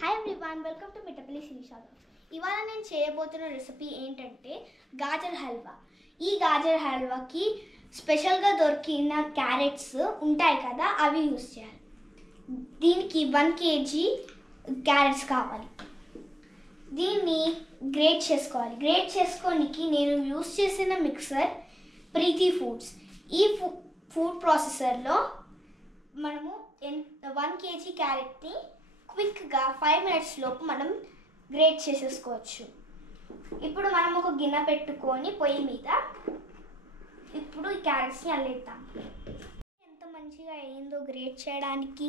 Hi everyone, welcome to Mittapalli సిరిషాద. ఇవాళ నేను చేయబోతున్న రెసిపీ ఏంటంటే గాజర్ హల్వా. ఈ గాజర్ హల్వాకి స్పెషల్గా దొరికిన క్యారెట్స్ ఉంటాయి కదా, అవి యూస్ చేయాలి. దీనికి 1 kg క్యారెట్స్ కావాలి. దీన్ని గ్రేట్ చేసుకోవాలి. గ్రేట్ చేసుకోనికి నేను యూస్ చేసిన మిక్సర్ ప్రీతి ఫుడ్స్. ఈ ఫుడ్ ప్రాసెసర్లో మనము 1 kg క్యారెట్ని క్విక్గా 5 minutes లోపు మనం గ్రేట్ చేసేసుకోవచ్చు. ఇప్పుడు మనం ఒక గిన్నె పెట్టుకొని పొయ్యి మీద ఇప్పుడు ఈ క్యారెట్స్ని అల్లేద్దాం. ఎంత మంచిగా అయిందో గ్రేట్ చేయడానికి.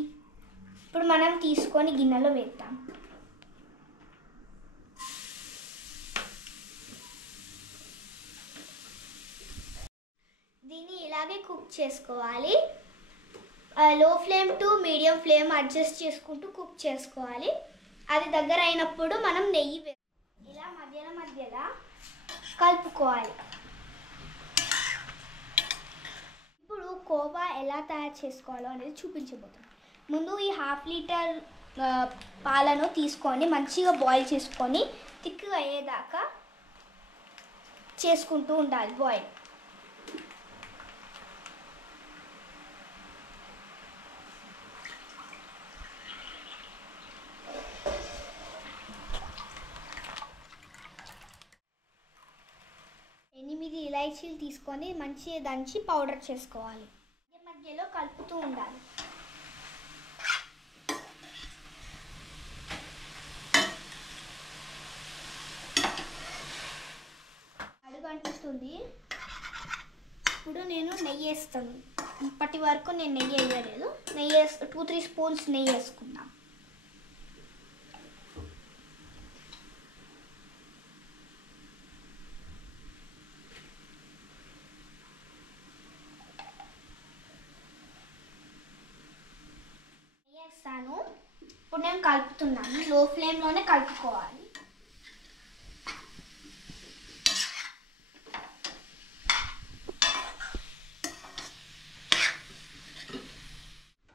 ఇప్పుడు మనం తీసుకొని గిన్నెలో వేద్దాం. దీన్ని ఇలాగే కుక్ చేసుకోవాలి. లో flame to medium flame adjust చేసుకుంటూ కుక్ చేసుకోవాలి. అది దగ్గర అయినప్పుడు మనం నెయ్యి ఇలా మధ్యలో కలుపుకోవాలి. ఇప్పుడు కోవా ఎలా తయారు చేసుకోవాలో అనేది చూపించబోతున్నాం. ముందు ఈ 1/2 లీటర్ పాలను తీసుకొని మంచిగా బాయిల్ చేసుకొని థిక్గా అయ్యేదాకా చేసుకుంటూ ఉండాలి బాయిల్. ఇలాచీలు తీసుకొని మంచిగా దంచి పౌడర్ చేసుకోవాలి. మధ్యలో కలుపుతూ ఉండాలి. అడుగు అంటిస్తుంది. ఇప్పుడు నేను నెయ్యి వేస్తాను. ఇప్పటి వరకు నేను నెయ్యి వేయలేదు. 2-3 స్పూన్స్ నెయ్యి వేసుకుందాం. ఇప్పుడు నేను కలుపుతున్నాను. లో ఫ్లేమ్లోనే కలుపుకోవాలి.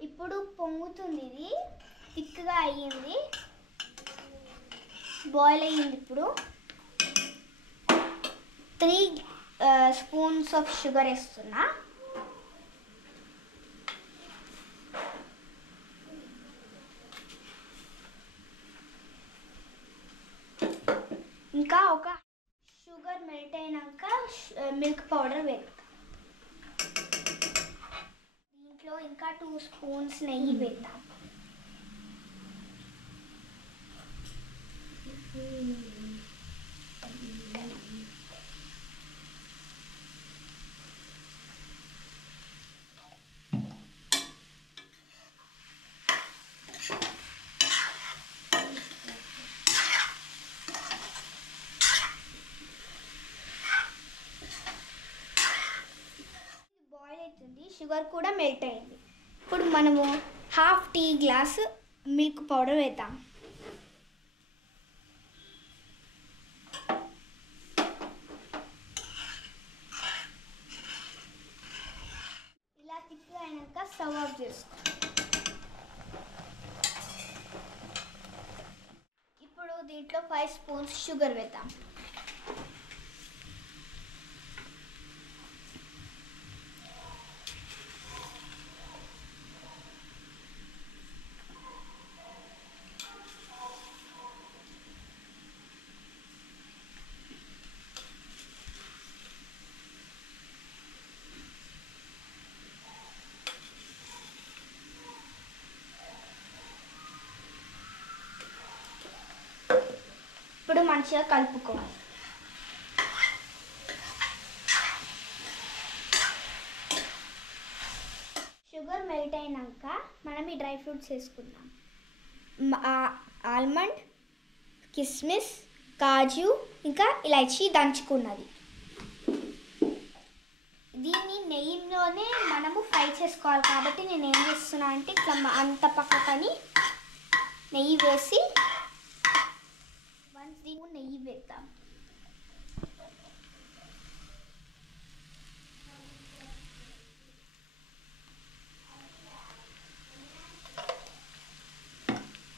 ఇప్పుడు పొంగుతుంది. ఇది థిక్గా అయ్యింది, బాయిల్ అయ్యింది. ఇప్పుడు 3 స్పూన్స్ ఆఫ్ షుగర్ వేస్తున్నా. ఇంకా ఒక షుగర్ మెల్ట్ అయినాక మిల్క్ పౌడర్ వేద్దాం. దీంట్లో ఇంకా 2 స్పూన్స్ నెయ్యి వేద్దాం. షుగర్ కూడా మెల్ట్ అయింది. ఇప్పుడు మనము 1/2 టీ గ్లాస్ మిల్క్ పౌడర్ వేద్దాం. ఇలా థిక్ అయినాక స్టవ్ ఆఫ్ చేసుకో. ఇప్పుడు దీంట్లో 5 స్పూన్స్ షుగర్ వేద్దాం. ఇప్పుడు మంచిగా కలుపుకోవాలి. షుగర్ మెల్ట్ అయినాక మనం ఈ డ్రై ఫ్రూట్స్ వేసుకుందాం. ఆల్మండ్, కిస్మిస్, కాజు, ఇంకా ఇలాచీ దంచుకున్నది. దీన్ని నెయ్యిలోనే మనము ఫ్రై చేసుకోవాలి కాబట్టి నేను ఏం చేస్తున్నా అంటే ఇట్లా అంత పక్కకని నెయ్యి వేసి నెయ్యి వేద్దాం.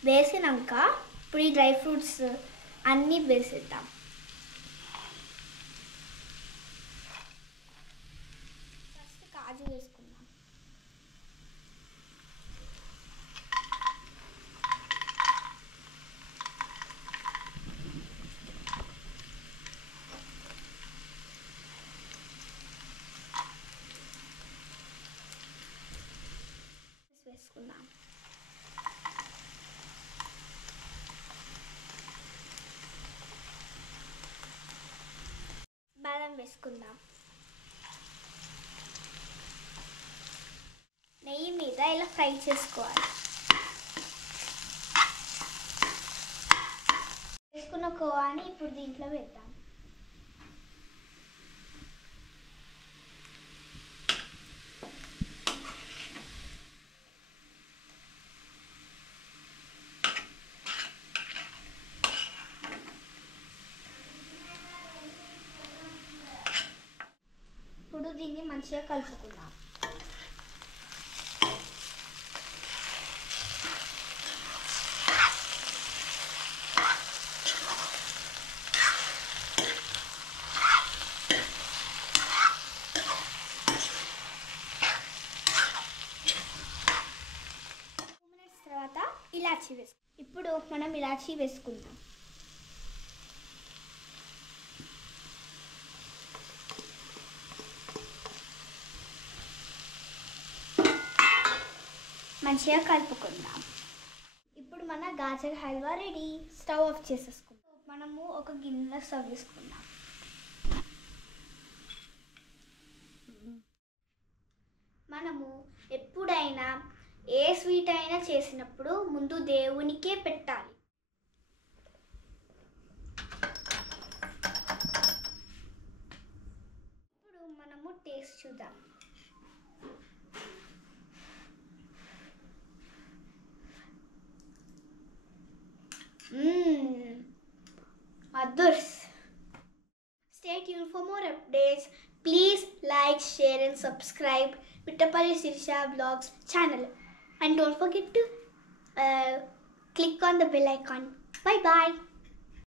వేసినాక ఇప్పుడు ఈ డ్రై ఫ్రూట్స్ అన్నీ వేసేద్దాం. ఫస్ట్ కాజు వేసుకుందాం. వేసుకుందాం. బాదం వేసుకుందాం. నెయ్యి మీద ఇలా ఫ్రై చేసుకోవాలి. వేసుకున్న కోవాని ఇప్పుడు దీంట్లో వేద్దాం. ఇప్పుడు దీన్ని మంచిగా కలుపుకుందాం. తర్వాత ఇలాచీ ఇప్పుడు మనం ఇలాచీ వేసుకుందాం. మంచిగా కలుపుకుందాం. ఇప్పుడు మన gajar halwa ready. Stove off చేసేసుకుందాం. మనము ఒక గిన్నెలో సర్వ్ చేసుకుందాం. మనము ఎప్పుడైనా ఏ స్వీట్ అయినా చేసినప్పుడు ముందు దేవునికే పెట్టాలి. ఇప్పుడు మనము టేస్ట్ చూద్దాం. Others. Stay tuned for more updates. Please like, share and subscribe Mittapalli Sirisha Vlogs channel. And don't forget to click on the bell icon. Bye bye.